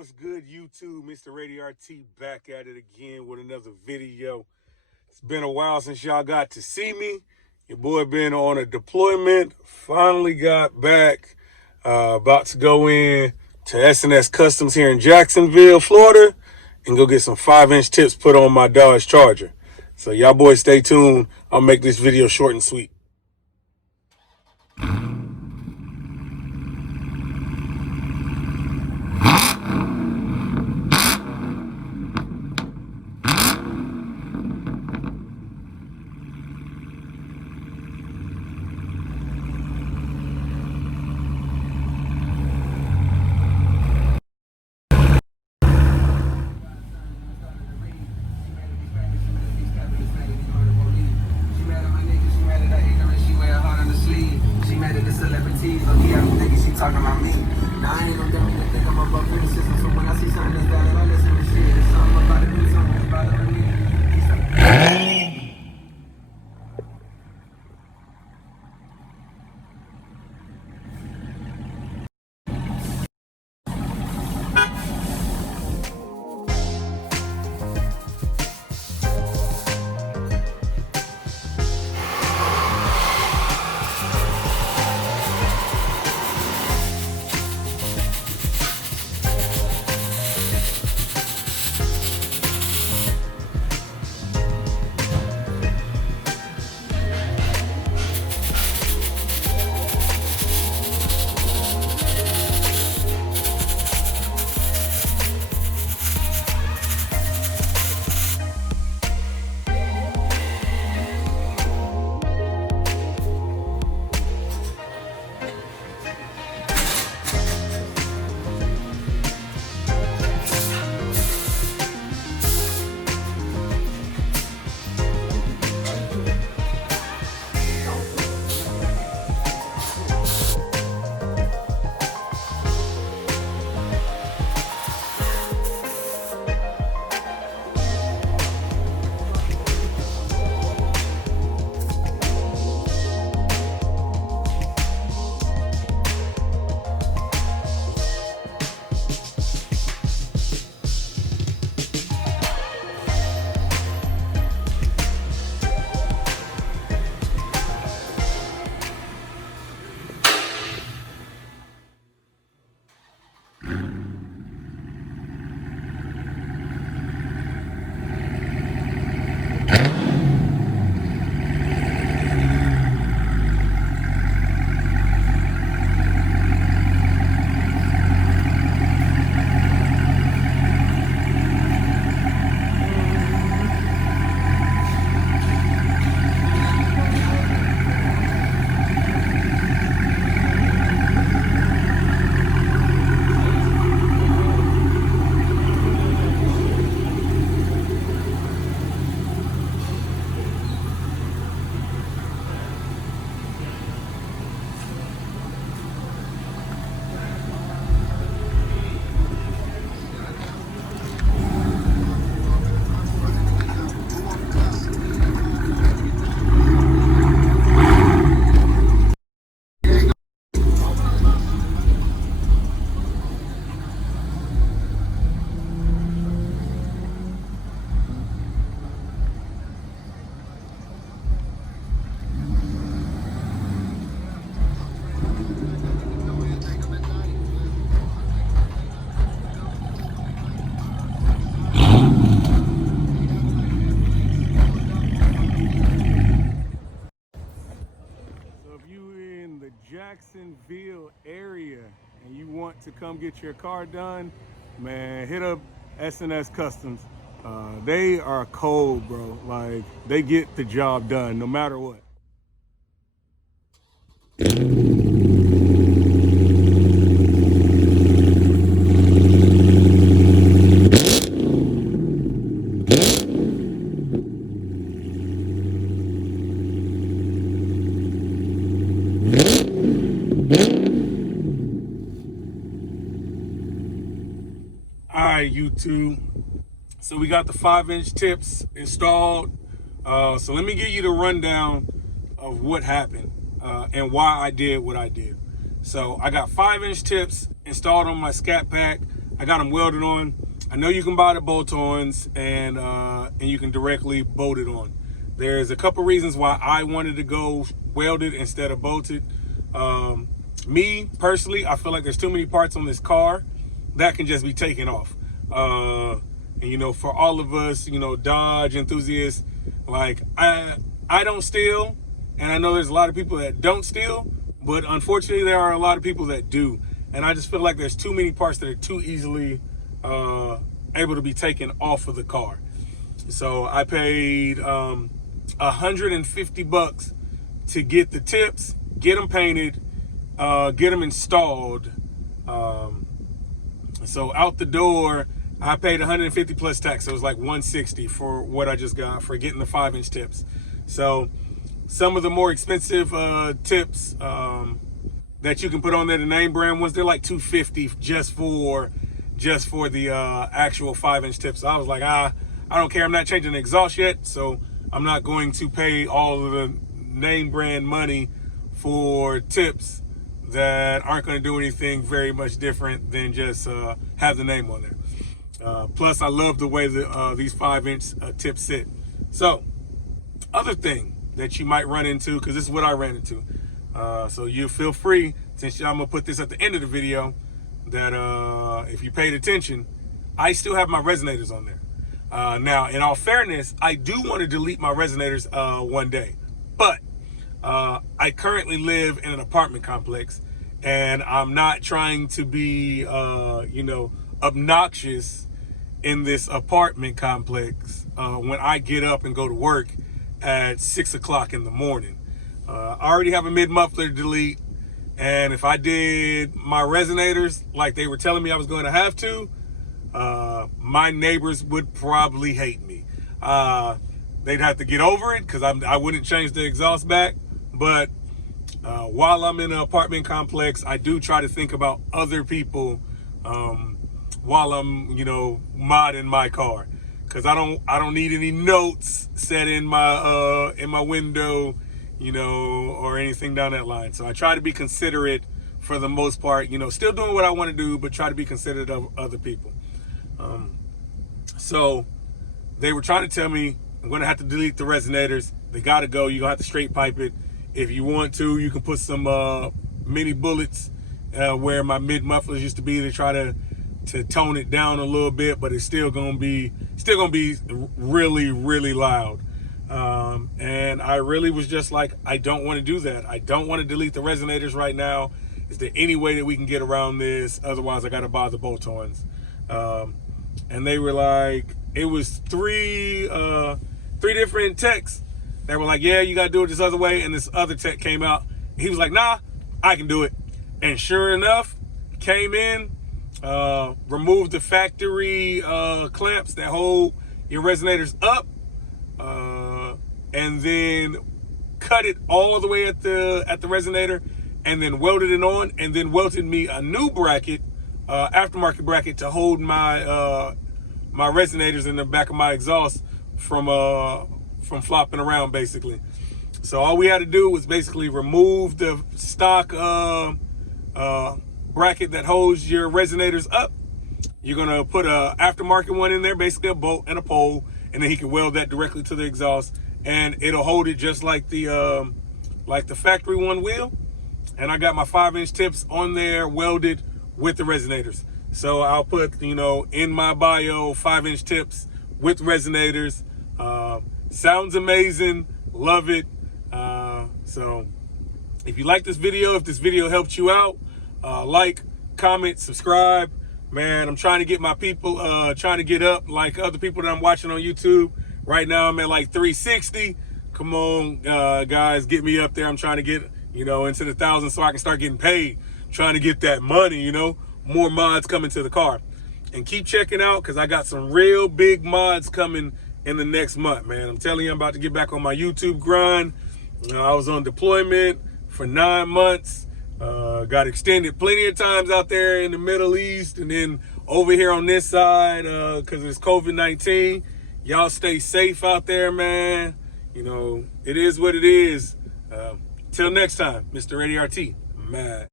What's good, YouTube? Mr. Radio RT back at it again with another video. It's been a while since y'all got to see me. Your boy been on a deployment. Finally got back. About to go in to S&S Customs here in Jacksonville, Florida, and go get some 5-inch tips put on my Dodge Charger. So y'all boys stay tuned. I'll make this video short and sweet. Talking about me. Now I ain't no dummy to think I'm above criticism. So when I see something that's valid, I listen to shit. There's something about it, there's something that's bothering me. Jacksonville area and you want to come get your car done, man, hit up S&S Customs. They are cold, bro. Like, they get the job done no matter what. All right, YouTube. So we got the 5-inch tips installed. So let me give you the rundown of what happened and why I did what I did. So I got 5-inch tips installed on my scatpack. I got them welded on. I know you can buy the bolt-ons and you can directly bolt it on. There's a couple reasons why I wanted to go welded instead of bolted. Me personally, I feel like there's too many parts on this car that can just be taken off. And you know, for all of us, you know, Dodge enthusiasts, like I don't steal, and I know there's a lot of people that don't steal, but unfortunately there are a lot of people that do. And I just feel like there's too many parts that are too easily able to be taken off of the car. So I paid $150 to get the tips, get them painted, get them installed. So out the door, I paid 150 plus tax. So it was like 160 for what I just got for getting the 5-inch tips. So some of the more expensive tips that you can put on there, the name brand ones, they're like $250 just for the actual 5-inch tips. So I was like, I don't care. I'm not changing the exhaust yet, so I'm not going to pay all of the name brand money for tips that aren't going to do anything very much different than just have the name on there. Plus, I love the way that these 5-inch tips sit. So, other thing that you might run into, because this is what I ran into. So you feel free, since I'm going to put this at the end of the video, that if you paid attention, I still have my resonators on there. Now, in all fairness, I do want to delete my resonators one day. But I currently live in an apartment complex, and I'm not trying to be, you know, obnoxious in this apartment complex when I get up and go to work at 6 o'clock in the morning. I already have a mid-muffler to delete, and if I did my resonators like they were telling me I was going to have to, my neighbors would probably hate me. They'd have to get over it because I wouldn't change the exhaust back. But while I'm in an apartment complex, I do try to think about other people while I'm, you know, modding my car, because I don't need any notes set in my window, you know, or anything down that line. So I try to be considerate for the most part, you know, still doing what I want to do, but try to be considerate of other people. So they were trying to tell me I'm going to have to delete the resonators. They got to go. You're going to have to straight pipe it. If you want to, you can put some mini bullets where my mid mufflers used to be to try to tone it down a little bit, but it's still gonna be really, really loud. And I really was just like, I don't want to do that. I don't want to delete the resonators right now. Is there any way that we can get around this? Otherwise, I got to buy the bolt-ons. And they were like, it was three different techs that were like, yeah, you got to do it this other way. And this other tech came out. He was like, nah, I can do it. And sure enough, came in, removed the factory clamps that hold your resonators up, and then cut it all the way at the resonator, and then welded it on, and then welded me a new bracket, aftermarket bracket, to hold my my resonators in the back of my exhaust from flopping around, basically. So all we had to do was basically remove the stock bracket that holds your resonators up. You're gonna put a aftermarket one in there, basically a bolt and a pole, and then he can weld that directly to the exhaust, and it'll hold it just like the factory one will. And I got my 5-inch tips on there welded with the resonators. So I'll put, you know, in my bio, 5-inch tips with resonators. Sounds amazing, love it. So if you like this video, if this video helped you out, like, comment, subscribe. Man, I'm trying to get my people, trying to get up like other people that I'm watching on YouTube. Right now I'm at like 360. Come on, guys, get me up there. I'm trying to get, you know, into the thousands so I can start getting paid. Trying to get that money, you know, more mods coming to the car. And keep checking out, because I got some real big mods coming in the next month, man. I'm telling you, I'm about to get back on my YouTube grind. I was on deployment for 9 months. Got extended plenty of times out there in the Middle East, and then over here on this side, because it's COVID-19. Y'all stay safe out there, man. You know, it is what it is. Till next time, Mr. Radio RT, mad.